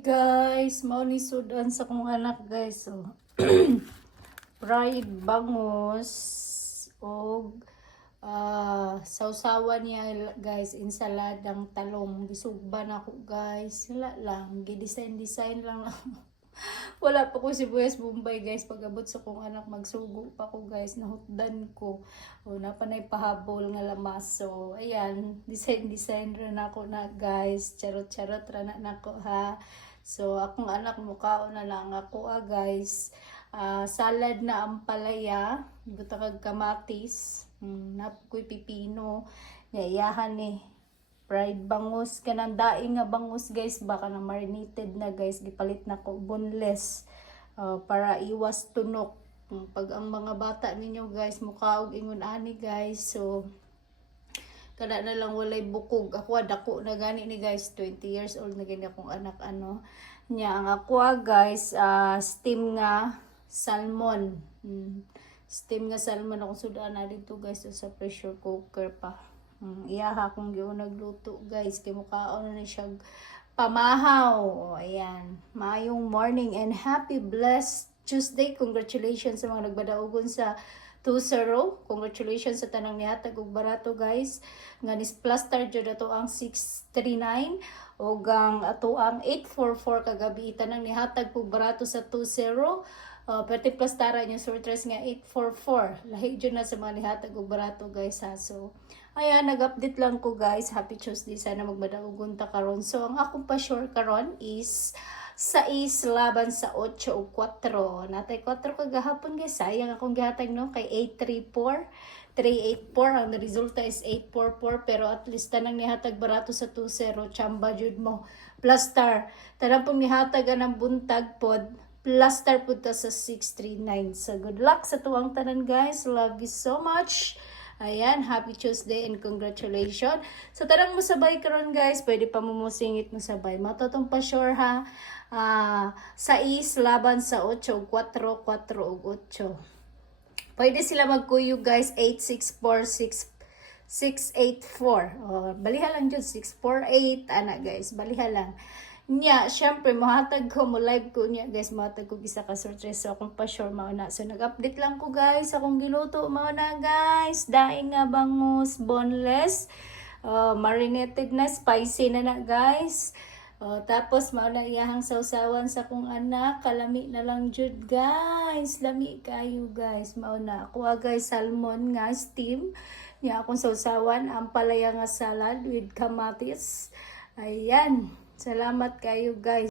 Guys, mao ni sudan sa kong anak guys. So, fried bangus o sausawan niya guys, insaladang talong. Gisugban ako guys. Wala lang, gidesign lang. Wala pa ko sibuyas Bombay guys. Pag-abot sa kong anak, magsugo pa ko guys. Nahutdan ko. O, napanay pahabol nga lamas. So, ayan. Design rin ako na guys. Charot-charot rin na ako ha. So, akong anak mukhaon na lang ako guys. Salad na ampalaya. Butang kamatis. Napoy pipino. Yayahan fried bangus, kanang daing nga bangus guys, baka na marinated na guys, gipalit na ko boneless para iwas tunok. Pag ang mga bata ninyo guys mukhaog ingon ani guys, so kada na lang walay bukog. Ako dako na gani ni guys, 20 years old na gani akong anak nya. Ang ako guys, steam nga salmon. Steam nga salmon akong sudan na dito guys sa pressure cooker pa. Iyaha kung giyon nagluto guys, kay mukhaon na siya pamahaw. O, ayan, maayong morning and happy blessed Tuesday. Congratulations sa mga nagbadaogon sa 2-0. Congratulations sa tanang nihatag og barato guys. Nga nis plaster jud ato ang 639 o gang ato ang 844 kagabi. Tanang nihatag og barato sa 2-0. Pwede plastara niya sortress nga 844. Lahi dyan na sa mga nihatag og barato guys ha. So, ayan, nag-update lang ko guys. Happy Tuesday. Sana magmadaugon ta karon. So, ang akong pa-sure karon is 6 laban sa 8 o 4. Natay 4 kagahapon guys. Sayang akong gihatag no kay 834. 384. Ang resulta is 844. Pero at least tanang nihatag barato sa 2-0. Chamba jud mo. Plus star. Tanang pong nihatag ng buntag pod. Plus star po ta sa 639. So, good luck sa tuwang tanan guys. Love you so much. Ayan, happy Tuesday and congratulations. So, tarang mo sabay karon guys. Pwede pa mo musingit mo sabay. Matotong pa sure ha. 6 laban sa 8 o 4, 4 o 8. Pwede sila magkuyo guys. 864, 684. Baliha lang dyan. 648. Ana guys, baliha lang. Nya, syempre, mahatag ko, mo live ko niya, guys, mahatag ko isa ka sortress, so akong pa-sure mauna. So, nag-update lang ko, guys, akong giluto mauna, guys. Daing nga bangus, boneless, marinated na, spicy na guys. Tapos, mauna iyahang sausawan sa kong anak, kalami na lang jud, guys. Lami kayo, guys, mauna. Ako, guys, salmon nga, steam. Nya, akong sausawan, ampalaya nga salad with kamatis. Ayan. Salamat kayo guys.